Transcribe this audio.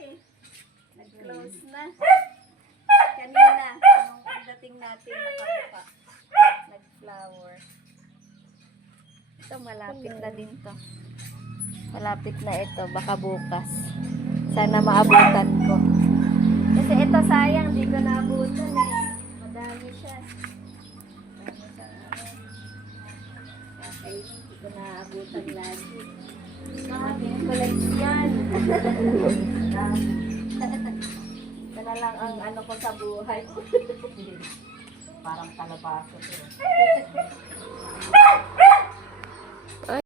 eh. Nag-close na. Kanina, nung pagdating natin, nakabuka. Nag-flower. Ito, malapit na din to. Malapit na ito. Baka bukas. Sana maabutan ko. Kasi ito sayang, di ko naabutan eh. Madami siya. Madami siya. Okay, di ko naabutan lagi. Maraming kulay yan. Ito na lang ang ano ko sa buhay. Parang kalabaso to.